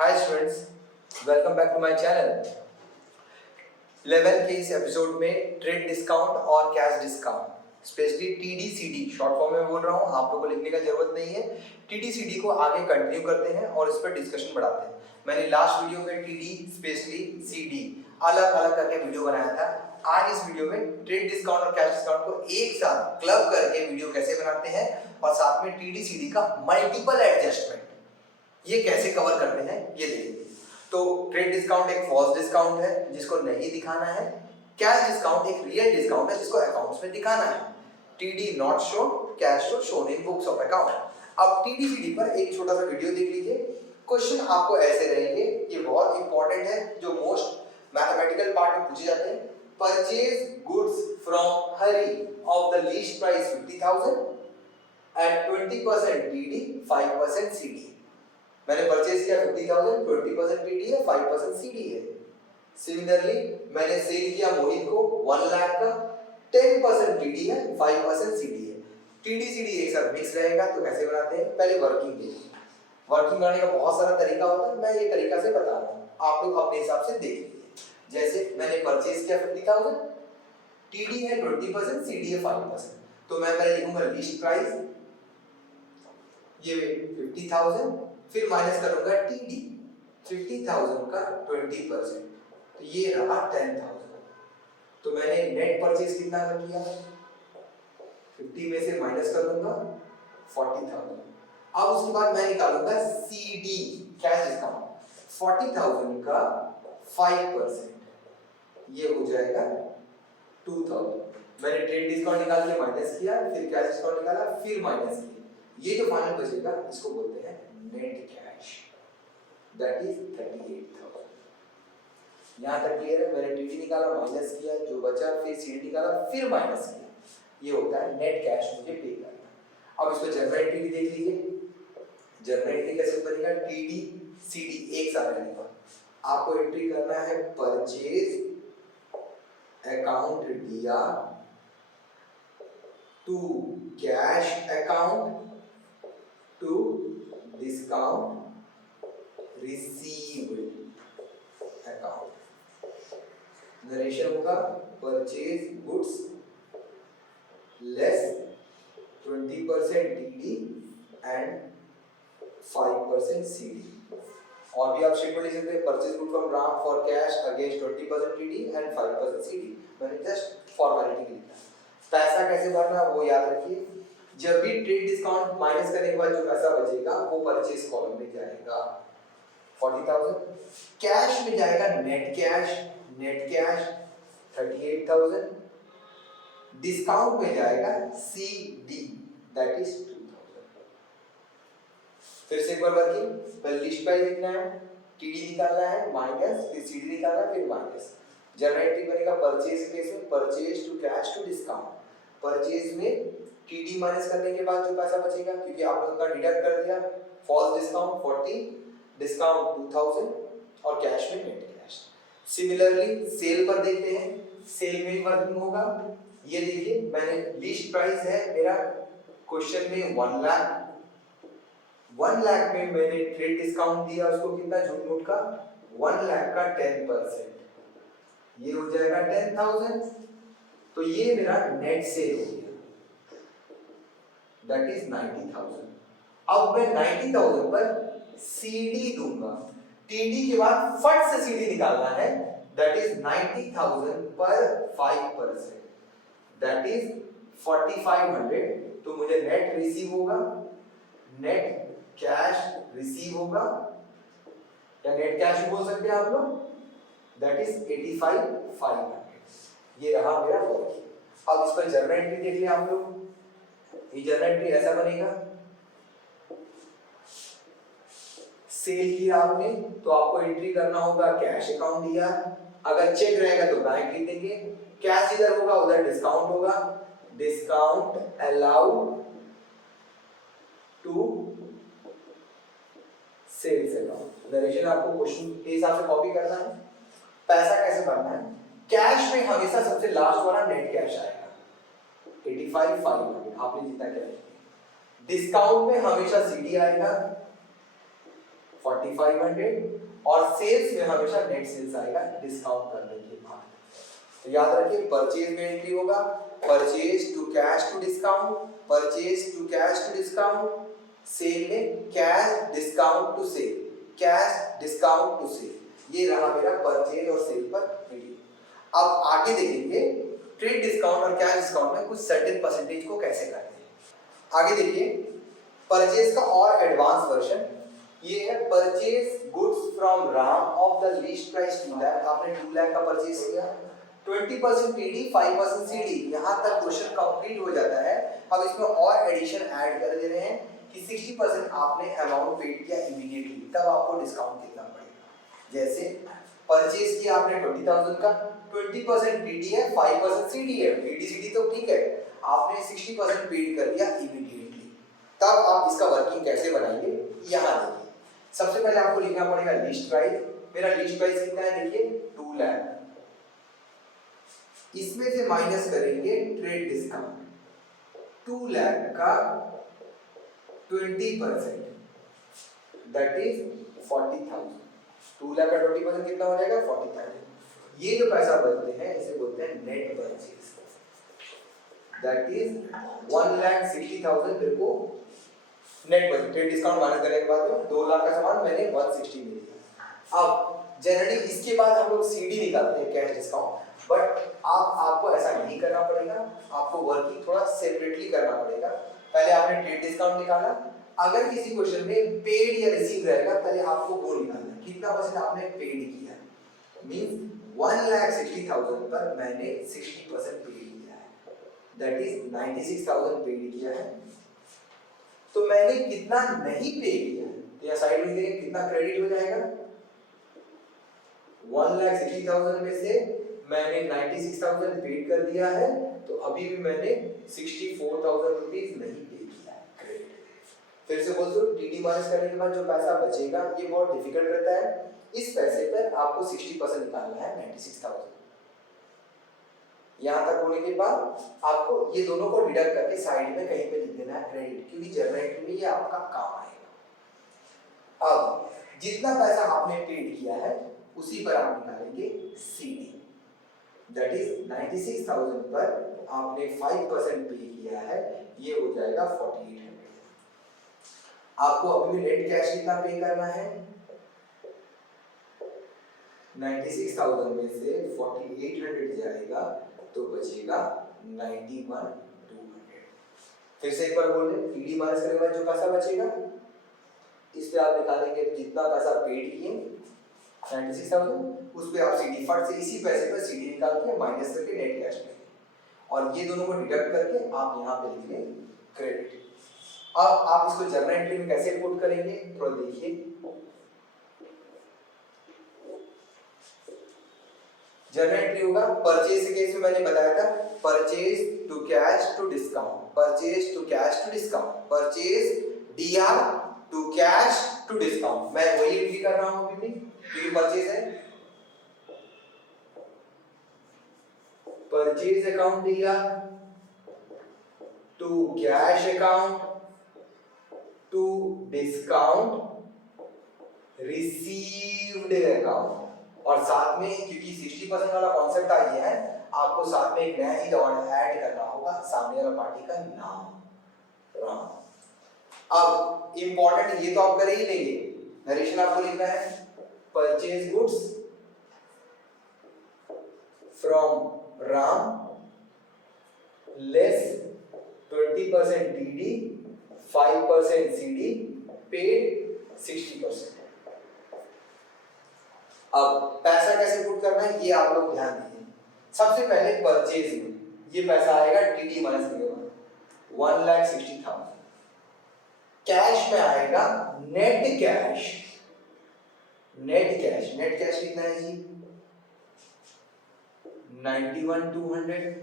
Hi students, welcome back to my channel. 11 के इस episode में ट्रेड डिस्काउंट और cash discount, specially TDCD short form में बोल रहा हूँ, आप लोगों को लिखने का जरूरत नहीं है। TDCD को आगे कंटिन्यू करते हैं और इस पर डिस्कशन बढ़ाते हैं। मैंने लास्ट वीडियो में TD स्पेशली CD अलग अलग करके वीडियो बनाया था। आज इस वीडियो में ट्रेड डिस्काउंट और कैश डिस्काउंट को एक साथ क्लब करके वीडियो कैसे बनाते हैं और साथ में TDCD का मल्टीपल एडजस्टमेंट ये कैसे कवर करते हैं ये देखेंगे। तो ट्रेड डिस्काउंट एक फॉल्स डिस्काउंट है जिसको नहीं दिखाना है। कैश डिस्काउंट एक रियल डिस्काउंट है जिसको अकाउंट्स में दिखाना है। TD not shown, cash show shown in books of account. अब TDCD पर एक छोटा सा वीडियो देख लीजिए। क्वेश्चन आपको ऐसे रहेंगे, ये बहुत इंपॉर्टेंट है, जो मोस्ट मैथमेटिकल पार्ट में पूछे जाते हैं। Purchase goods from Hari of the least price 50,000 at 20% TD, 5% CD। मैंने परचेज किया 50,000, 20% TD है, 5% CD है। सिमिलरली मैंने सेल किया मोहित को 1 लाख का, 10% TD है, 5% CD है। TDCD एक साथ मिक्स रहेगा तो कैसे बनाते हैं, पहले वर्किंग देखिए। वर्किंग करने का बहुत सारा तरीका होता है, मैं ये तरीका से बता रहा हूँ, आप लोग अपने हिसाब से देख लीजिए। जैसे मैंने परचेज किया 50,000, TD है 20%, CD है 5%, तो मैं पहले लिखूंगा लिस्ट प्राइस, ये 50,000, फिर माइनस करूंगा TD 50,000 का 20%, तो ये रहा 10,000। तो मैंने नेट परचेज कितना कर लिया, 50 में से माइनस कर दूंगा 40,000। अब उसके बाद मैं निकालूंगा CD कैश डिस्काउंट, 40,000 का 5%, ये हो जाएगा 2,000। मैंने ट्रेड डिस्काउंट निकाल के माइनस किया, फिर कैश डिस्काउंट निकाला, फिर माइनस किया, ये जो फाइनल बचेगा इसको बोलते हैं नेट कैश, दैट इज 38,000। यहाँ तक क्लियर है। मैंने TD निकाला, माइनस किया, जो बचा, फिर CD निकाला, फिर माइनस किया, ये होता है नेट कैश मुझे पे करना। अब इसको जनरल एंट्री भी देख लीजिए। जनरल एंट्री कैसे बनेगा, TD CD एक साथ रहने पर आपको एंट्री करना है परचेज अकाउंट दिया to cash account to discount received account. Narration होगा purchase goods less 20% TD and 5% CD। और भी आप स्टेटमेंट लिख सकते हैं, purchase good from Ram for cash against 20% TD and 5% CD। मैंने जस्ट फॉर्मेलिटी के लिखा। पैसा कैसे भरना वो याद रखिए। जब भी ट्रेड डिस्काउंट माइनस करने के बाद जो पैसा बचेगा वो परचेज कॉलम में जाएगा 40,000, कैश में जाएगा नेट कैश 38,000, डिस्काउंट में जाएगा CD दैट इज 2,000। फिर से एक बार वर्किंग, पहले लिस्ट प्राइस लिखना है, TD निकालना है, माइनस, फिर CD निकालना है, फिर माइनस। जनरल एंट्री बनेगा परचेज केस में purchase to cash to discount. Purchase में TD माइनस करने के बाद जो पैसा बचेगा, क्योंकि आप लोगों का डिडक्ट कर दिया, फॉल्स डिस्काउंट 40, डिस्काउंट 2,000 और कैश में नेट कैश। सिमिलरली सेल पर देखते हैं, सेल में वर्किंग होगा। ये देखिए, मैंने लिस्ट प्राइस है मेरा क्वेश्चन में 1 लाख, 1 लाख में मैंने ट्रेड डिस्काउंट दिया उसको कितना, झूठ मूठ का 1 लाख का 10%, ये हो जाएगा 10,000। तो ये मेरा नेट सेल हो गया, दैट इज 90,000। अब मैं 90,000 पर CD दूंगा, TD के बाद फट से CD निकालना है, दैट इज 90,000 पर 5%, दैट इज 4,500। तो मुझे नेट रिसीव होगा, नेट कैश रिसीव होगा, या नेट कैश बोल सकते हैं आप लोग, दैट इज 85,500। ये रहा मेरा वर्किंग। अब इस पर जर्नल एंट्री देख लिया आप लोग। ये जर्नल एंट्री ऐसा बनेगा, सेल किया आपने तो आपको एंट्री करना होगा कैश अकाउंट दिया, अगर चेक रहेगा तो बैंक लिख देंगे, कैश इधर होगा उधर डिस्काउंट होगा, discount allowed to sales account. Narration आपको क्वेश्चन के हिसाब से कॉपी करना है। पैसा कैसे भरना है, कैश में हमेशा सबसे लास्ट वाला नेट कैश आएगा 85,500, आपने जितना कैश। डिस्काउंट में हमेशा CD आएगा 4500 और सेल्स में हमेशा नेट सेल्स आएगा डिस्काउंट करने के बाद। तो याद रखिए परचेज में एंट्री होगा purchase to cash to discount, purchase to cash to discount, sale में cash discount to sale, cash discount to sale. ये रहा मेरा परचेज और सेल पर वीडियो। अब आगे देखेंगे ट्रेड डिस्काउंट और कैश डिस्काउंट में कुछ सर्टेन परसेंटेज को कैसे करते हैं। आगे देखिए परचेज का और एडवांस वर्जन ये है purchase goods from Ram of the least price 2 lakh. आपने 2 लाख का परचेज किया, 20% टीडी 5% सीडी, यहाँ तक क्वेश्चन कंप्लीट हो जाता है। अब इसमें और एडिशन ऐड कर दे रहे हैं कि 60% आपने अमाउंट पेड किया इमीडिएटली, तब आपको डिस्काउंट कितना पड़ेगा। जैसे परचेज किया आपने 20,000 का, 20% टीडी है 5% सीडी है, टीडी सीडी तो ठीक है, आपने 60% पेड कर दिया इमीडिएटली, तब आप इसका वर्किंग कैसे बनाएंगे यहाँ देखिए। सबसे पहले आपको लिखना पड़ेगा लिस्ट प्राइस। मेरा लिस्ट प्राइस कितना है देखिए 2 लाख, इसमें से माइनस करेंगे ट्रेड डिस्काउंट 2 लाख का 20% दैट इज 40,000। 2 लाख का 20% कितना हो जाएगा 40,000। ये जो पैसा बचते हैं इसे बोलते हैं नेट परचेज, दैट इज 1,60,000 मेरे को net purchase. Trade discount minus करने के बाद में 2 लाख का सामान मैंने 160 में लिया। अब जनरली इसके बाद हम लोग सीडी निकालते हैं कैश डिस्काउंट, बट आपको ऐसा नहीं करना पड़ेगा, आपको वर्किंग थोड़ा सेपरेटली करना पड़ेगा। पहले आपने ट्रेड डिस्काउंट निकाला, अगर किसी क्वेश्चन में पेड या रिसीव रहेगा पहले आपको वो निकालना है कितना परसेंट आपने पेड किया, मींस 1,60,000 पर मैंने 60% पेड किया है, दैट इज 96,000 पेड किया है। तो मैंने कितना नहीं पे किया है, तो यहाँ साइड में देखिए कितना क्रेडिट हो जाएगा, 1,60,000 में से मैंने 96,000 पेड कर दिया है, तो अभी भी मैंने 64,000 रुपीज नहीं पे किया है क्रेडिट। फिर से बोल दो टीडी माइनस करने के बाद जो पैसा बचेगा ये बहुत डिफिकल्ट रहता है, इस पैसे पर आपको 60% निकालना है 96,000। यहाँ तक होने के बाद आपको ये दोनों को डिडक्ट करके साइड में कहीं पे लिख देना है क्रेडिट, क्योंकि जनरल में ये आपका काम आएगा। अब जितना पैसा आपने पेड किया है उसी पर आप निकालेंगे सीडी, दैट इज 96,000 पर आपने 5% पे किया है, ये हो जाएगा 4800। आपको अभी भी नेट कैश कितना पे करना है, 96,000 में से 4800 जाएगा तो बचेगा 91,200। फिर से एक बार बोल रहे टीडी माइनस करने के बाद जो पैसा बचेगा इस पे आप निकालेंगे जितना पैसा पेड किए 96,000, उस पे आप सीडी फट से इसी पैसे पर सीडी निकाल के माइनस करके नेट कैश करेंगे, और ये दोनों को डिडक्ट करके आप यहाँ पे लिख लें क्रेडिट। अब आप इसको जर्नल एंट्री में कैसे पुट करेंगे थोड़ा देखिए। जर्नल एंट्री होगा परचेज के केस में मैंने बताया था purchase to cash to discount, purchase to cash to discount, purchase DR to cash to discount. मैं वही एंट्री कर रहा हूं अभी भी क्योंकि परचेज है। Purchase account DR to cash account to discount received account, और साथ में क्योंकि 60% वाला कॉन्सेप्ट आ गया है आपको साथ में एक नया ही वर्ड ऐड करना होगा, सामने वाला पार्टी का नाम राम। अब इंपॉर्टेंट ये तो आप कर ही लेंगे, नरेशन आपको लिखना है purchase goods from Ram less 20% TD 5% CD paid 60%। अब पैसा कैसे पुट करना है ये आप लोग ध्यान दीजिए। सबसे पहले परचेज में ये पैसा आएगा टीडी माइनस करने के बाद 1,60,000, कैश में आएगा net cash, net cash, net cash कितना है जी 91,200।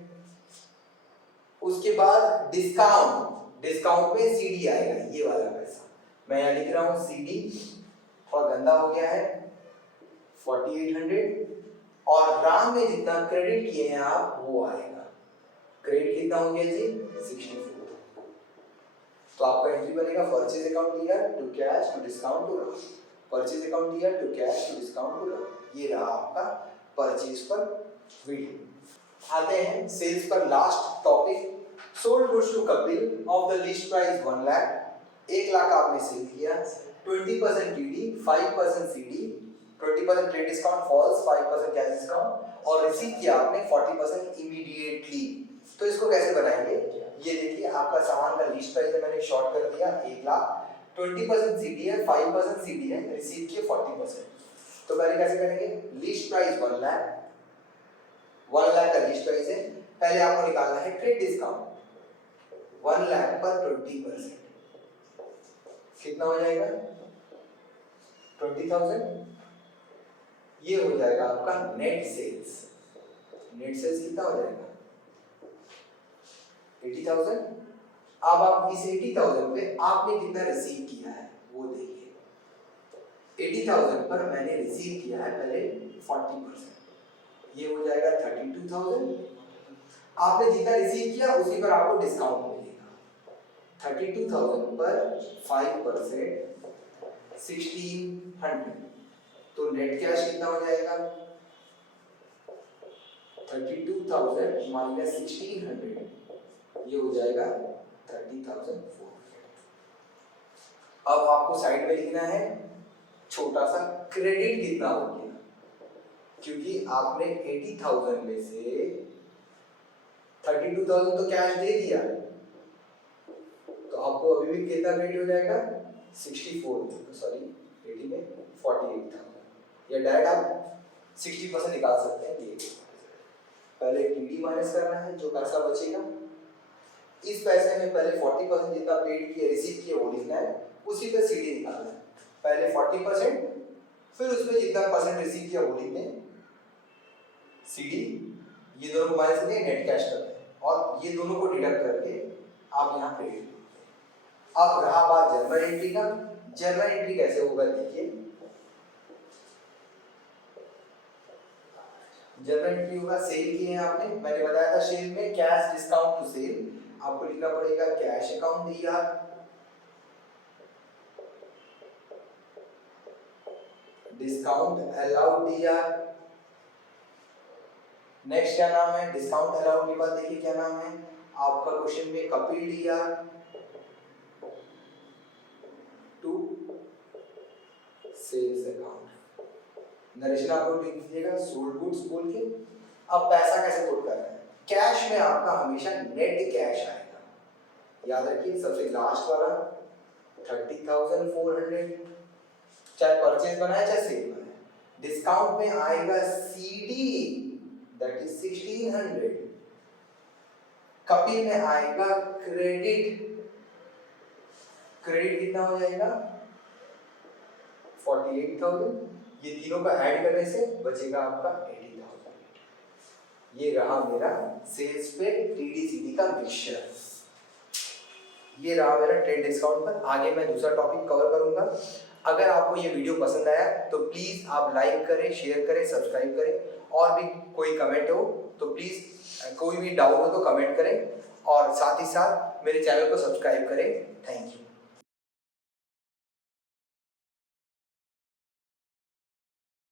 उसके बाद डिस्काउंट, डिस्काउंट में सीडी आएगा ये वाला पैसा, मैं यहाँ लिख रहा हूँ सीडी और गंदा हो गया है 4800, और राम में जितना क्रेडिट किए हैं आप वो आएगा, क्रेडिट कितना हो गया जी 64। तो आपका एंट्री बनेगा परचेज अकाउंट लिया to cash to discount to Ram. Purchase account दिया to cash to discount to law. ये रहा आपका परचेज पर वीडियो। आते हैं सेल्स पर last topic. Sold goods to Kapil of the list price 1 lakh, 1 lakh आपने सेल किया, 20% TD, 5% CD, 20% trade discount falls, 5% cash discount और रिसीव किया आपने 40% इमीडिएटली। तो इसको कैसे बनाएंगे? ये देखिए आपका सामान का लिस्ट प्राइस है, मैंने शॉर्ट कर दिया 1 लाख, 20% सीडी है, 5% सीडी है, रिसीव किए 40%। तो पहले कैसे करेंगे? लिस्ट प्राइस 1 लाख, 1 लाख का लिस्ट प्राइस है, पहले आपको निकालना है ट्रेड डिस्काउंट 1 लाख पर 20%। कितना हो जाएगा? 20,000। ये हो जाएगा आपका नेट सेल्स। नेट सेल्स कितना हो जाएगा? 80,000। अब आप इस 80,000 पे आपने कितना रिसीव किया है वो देखिए। 80,000 पर मैंने रिसीव किया है पहले 40%, ये हो जाएगा 32,000। आपने जितना रिसीव किया उसी पर आपको डिस्काउंट मिलेगा। 32,000 पर 5% 1600, तो नेट कैश कितना हो जाएगा? 32,000 माइनस 1600, ये हो जाएगा 30,400। अब आपको साइड में लिखना है छोटा सा क्रेडिट कितना हो गया, क्योंकि आपने 80,000 में से 32,000 तो कैश दे दिया, तो आपको अभी भी कितना क्रेडिट हो जाएगा? 80 में 48,000। या डायरेक्ट आप 60% निकाल सकते हैं। ये पहले टीडी माइनस करना है, जो पैसा बचेगा इस पैसे में पहले 40% जितना पेड किया रिसीव किया वो लिखना है, उसी पे सीडी निकालना है। पहले 40%, फिर उसमें जितना परसेंट रिसीव किया वो लिखते हैं सीडी, ये दोनों को माइनस करके नेट कैश करते हैं और ये दोनों को डिडक्ट करके आप यहाँ क्रेडिट। अब रहा बात जर्नल एंट्री का। जर्नल एंट्री कैसे होगा देखिए। जर्नल एंट्री होगा, सेल किए हैं आपने, मैंने बताया था सेल में कैश डिस्काउंट टू सेल, आपको लिखना पड़ेगा कैश अकाउंट दिया, डिस्काउंट अलाउड दिया। नेक्स्ट क्या नाम है? डिस्काउंट अलाउड के बाद देखिए क्या नाम है आपका क्वेश्चन में, कपिल दिया टू सेल्स अकाउंट। नरेशन आप लोग लिख दीजिएगा सोल्ड गुड्स बोल के। अब पैसा कैसे पुट करना है? कैश में आपका हमेशा नेट कैश आएगा, याद रखिए सबसे लास्ट वाला 30,400, चाहे परचेज बनाए चाहे सेल बनाए। डिस्काउंट में आएगा सीडी दैट इज 1600। कपिल में आएगा क्रेडिट, क्रेडिट कितना हो जाएगा? 48,000। ये तीनों का ऐड करने से बचेगा आपका 80,000। ये रहा मेरा सेल्स पे टीडी सीडी का मिक्सचर। ये रहा मेरा ट्रेड डिस्काउंट पर। आगे मैं दूसरा टॉपिक कवर करूंगा। अगर आपको ये वीडियो पसंद आया तो प्लीज आप लाइक करें, शेयर करें, सब्सक्राइब करें, और भी कोई कमेंट हो तो प्लीज, कोई भी डाउट हो तो कमेंट करें, और साथ ही साथ मेरे चैनल को सब्सक्राइब करें। Thank you.